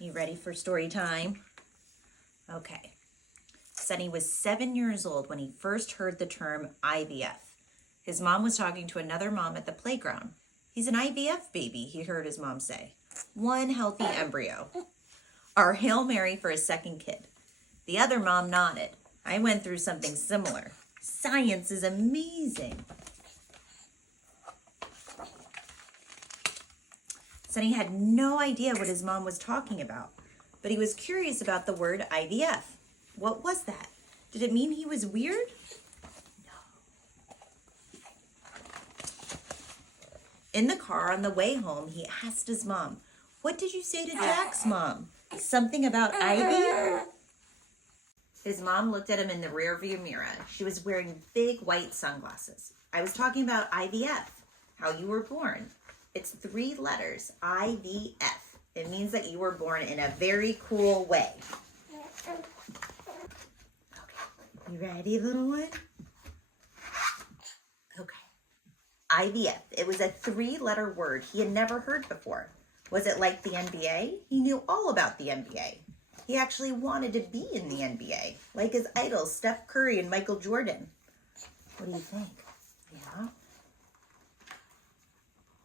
You ready for story time? Okay. Sonny was 7 years old when he first heard the term IVF. His mom was talking to another mom at the playground. He's an IVF baby, he heard his mom say. One healthy embryo. Our Hail Mary for a second kid. The other mom nodded. I went through something similar. Science is amazing. Sonny had no idea what his mom was talking about, but he was curious about the word IVF. What was that? Did it mean he was weird? No. In the car on the way home, he asked his mom, "What did you say to Jack's mom? Something about Ivy?" His mom looked at him in the rearview mirror. She was wearing big white sunglasses. "I was talking about IVF, how you were born. It's 3 letters, IVF. It means that you were born in a very cool way." Okay, you ready, little one? Okay. IVF. It was a 3-letter word he had never heard before. Was it like the NBA? He knew all about the NBA. He actually wanted to be in the NBA, like his idols, Steph Curry and Michael Jordan. What do you think? Yeah?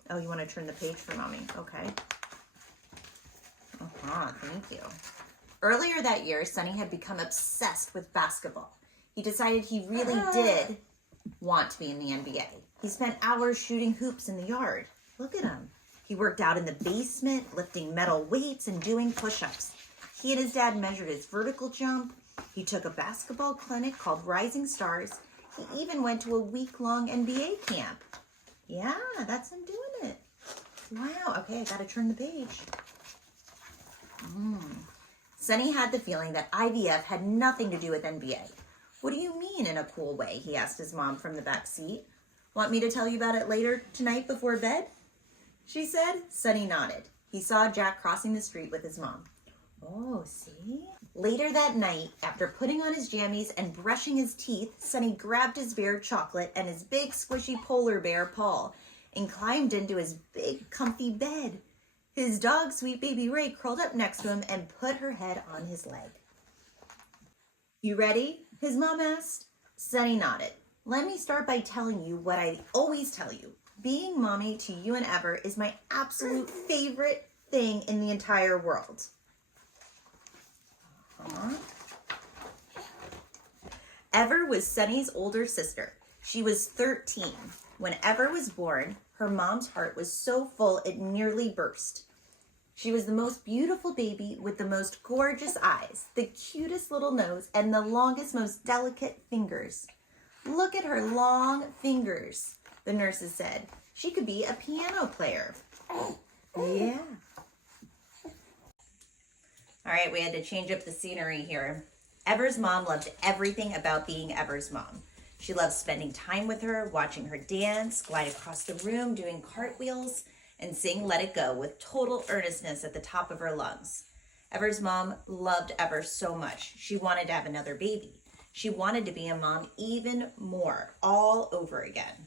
Oh, you want to turn the page for mommy? Okay. Thank you. Earlier that year, Sonny had become obsessed with basketball. He decided he really did want to be in the NBA. He spent hours shooting hoops in the yard. Look at him. He worked out in the basement, lifting metal weights and doing push-ups. He and his dad measured his vertical jump. He took a basketball clinic called Rising Stars. He even went to a week-long NBA camp. Yeah, that's him doing it. Wow, okay, I gotta turn the page. Sonny had the feeling that IVF had nothing to do with NBA. "What do you mean in a cool way?" he asked his mom from the back seat. "Want me to tell you about it later tonight before bed?" she said. Sonny nodded. He saw Jack crossing the street with his mom. Oh, see? Later that night, after putting on his jammies and brushing his teeth, Sonny grabbed his bear Chocolate and his big squishy polar bear Paul and climbed into his big comfy bed. His dog, Sweet Baby Ray, curled up next to him and put her head on his leg. "You ready?" his mom asked. Sonny nodded. "Let me start by telling you what I always tell you. Being mommy to you and Ever is my absolute favorite thing in the entire world." Ever was Sonny's older sister. She was 13. When Ever was born, her mom's heart was so full it nearly burst. She was the most beautiful baby with the most gorgeous eyes, the cutest little nose, and the longest, most delicate fingers. "Look at her long fingers," the nurses said. "She could be a piano player." Yeah. All right, we had to change up the scenery here. Ever's mom loved everything about being Ever's mom. She loved spending time with her, watching her dance, glide across the room, doing cartwheels, and sing Let It Go with total earnestness at the top of her lungs. Ever's mom loved Ever so much. She wanted to have another baby. She wanted to be a mom even more, all over again.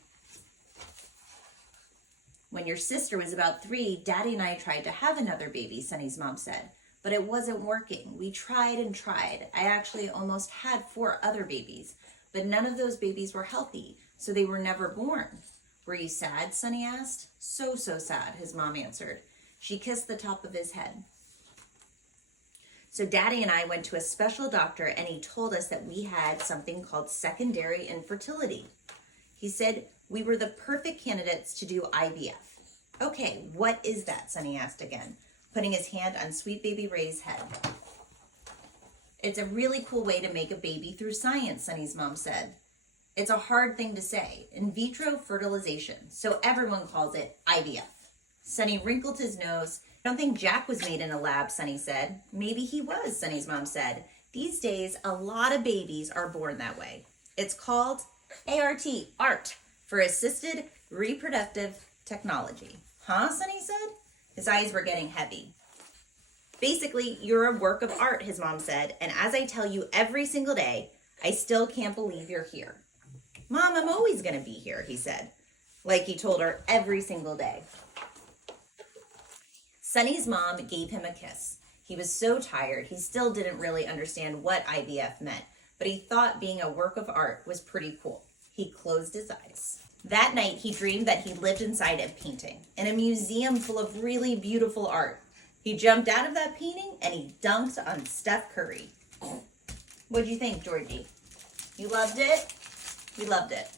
"When your sister was about 3, Daddy and I tried to have another baby," Sonny's mom said. "But it wasn't working. We tried and tried. I actually almost had 4 other babies, but none of those babies were healthy, so they were never born." "Were you sad?" Sonny asked. So sad," his mom answered. She kissed the top of his head. "So Daddy and I went to a special doctor, and he told us that we had something called secondary infertility. He said we were the perfect candidates to do IVF." "Okay, what is that?" Sonny asked again, putting his hand on Sweet Baby Ray's head. "It's a really cool way to make a baby through science," Sonny's mom said. "It's a hard thing to say, in vitro fertilization, so everyone calls it IVF." Sonny wrinkled his nose. "I don't think Jack was made in a lab," Sonny said. "Maybe he was," Sonny's mom said. "These days, a lot of babies are born that way. It's called ART, for Assisted Reproductive Technology." "Huh?" Sonny said. His eyes were getting heavy. "Basically, you're a work of art," his mom said, "and as I tell you every single day, I still can't believe you're here." "Mom, I'm always going to be here," he said, like he told her every single day. Sonny's mom gave him a kiss. He was so tired, he still didn't really understand what IVF meant, but he thought being a work of art was pretty cool. He closed his eyes. That night, he dreamed that he lived inside a painting, in a museum full of really beautiful art. He jumped out of that painting and he dunked on Steph Curry. What'd you think, Georgie? You loved it? We loved it.